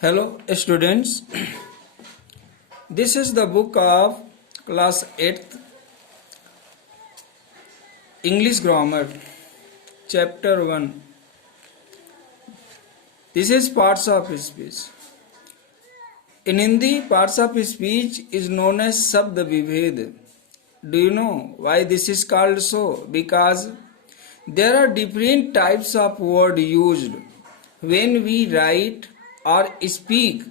Hello students, this is the book of class 8th English grammar chapter 1. This is parts of speech. In Hindi, parts of speech is known as Shabd Vibhed. Do you know why this is called so? Because there are different types of word used when we write or speak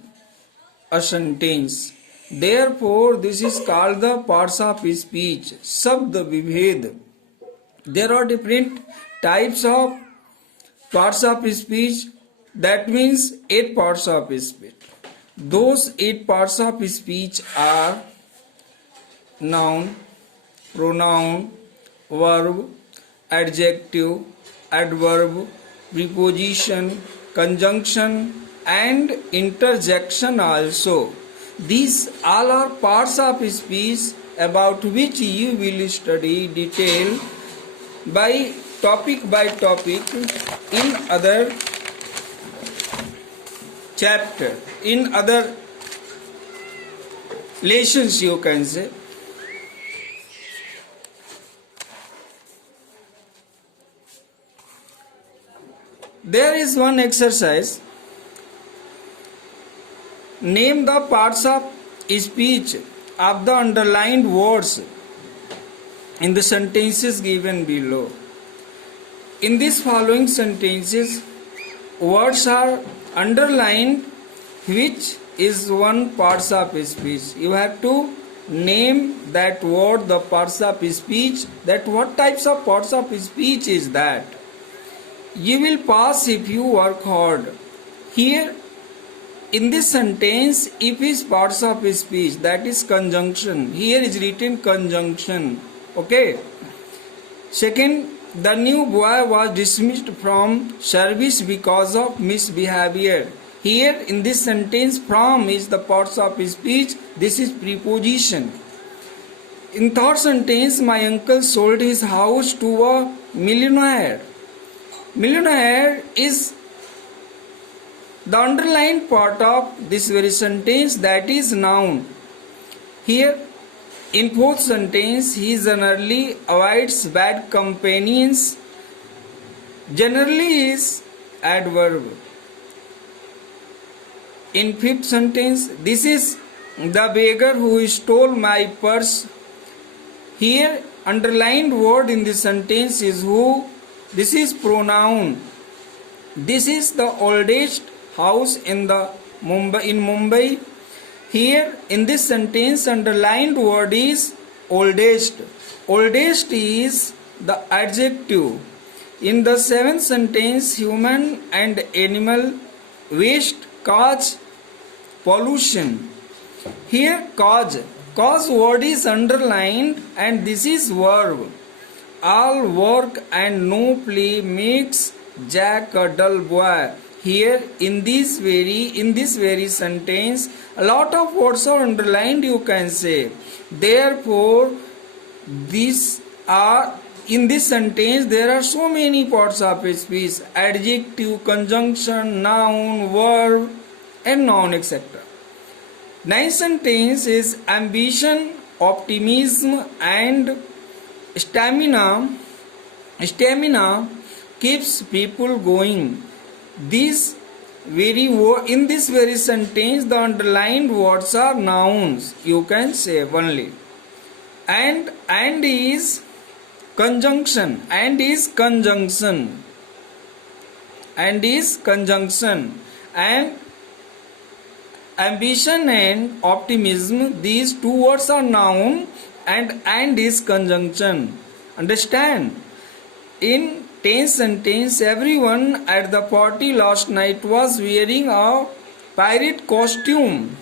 a sentence. Therefore, this is called the parts of speech, Shabd Vibhed. There are different types of parts of speech, that means 8 parts of speech. Those 8 parts of speech are noun, pronoun, verb, adjective, adverb, preposition, conjunction, and interjection also. These all are parts of speech about which you will study detail by topic in other chapter, in other lessons you can say. There is one exercise. Name the parts of speech of the underlined words in the sentences given below. In these following sentences, words are underlined, which is one parts of speech. You have to name that word, the parts of speech, that what types of parts of speech is that. You will pass if you work hard. Here, in this sentence, if is parts of speech, that is conjunction. Here is written conjunction. Okay. Second, the new boy was dismissed from service because of misbehavior. Here in this sentence, from is the parts of speech. This is preposition. In third sentence, my uncle sold his house to a millionaire. Millionaire is the underlined part of this very sentence, that is noun. Here in fourth sentence, he generally avoids bad companions. Generally is adverb. In fifth sentence, this is the beggar who stole my purse. Here underlined word in this sentence is who. This is pronoun. This is the oldest house in Mumbai. Here in this sentence, underlined word is oldest. Oldest is the adjective. In the seventh sentence, human and animal waste cause pollution. Here cause word is underlined, and this is verb. All work and no play makes Jack a dull boy. Here in this very sentence, a lot of words are underlined, you can say. Therefore, in this sentence there are so many parts of speech: adjective, conjunction, noun, verb, and noun, etc. Ninth sentence is ambition, optimism, and stamina. Stamina keeps people going. In this very sentence, the underlined words are nouns, you can say only. And is conjunction. And is conjunction. And ambition and optimism, these two words are noun, and is conjunction. Understand? In 10th sentence, everyone at the party last night was wearing a pirate costume.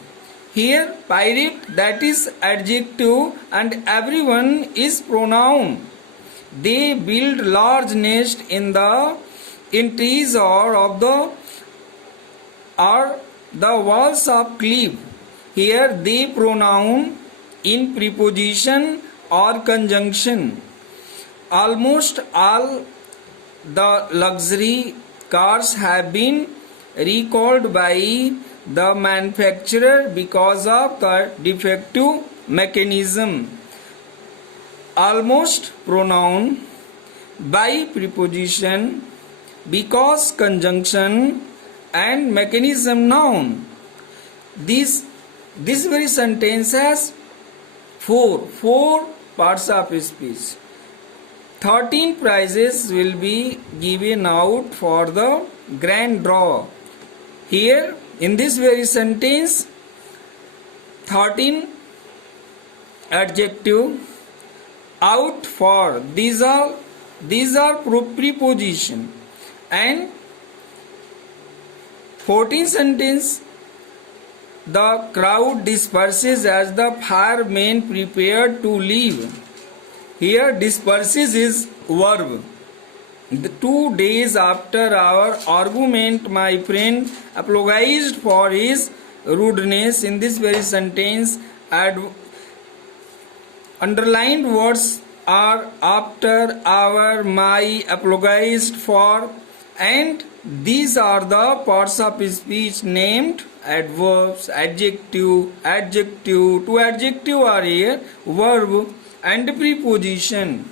Here pirate, that is adjective, and everyone is pronoun. They build large nest in trees or the walls of cliff. Here they pronoun in preposition or conjunction. Almost all the luxury cars have been recalled by the manufacturer because of the defective mechanism. Almost pronoun by preposition, because conjunction, and mechanism noun. This very sentence has four parts of speech. 13 prizes will be given out for the grand draw. Here in this very sentence, 13 adjective out for, these are preposition, and 14 sentence, the crowd disperses as the firemen prepare to leave. Here disperses is verb. 2 days after our argument, my friend apologized for his rudeness. In this very sentence, underlined words are after, our, my, apologized for, and these are the parts of speech named adverbs, adjective. Two adjective are here, verb and preposition.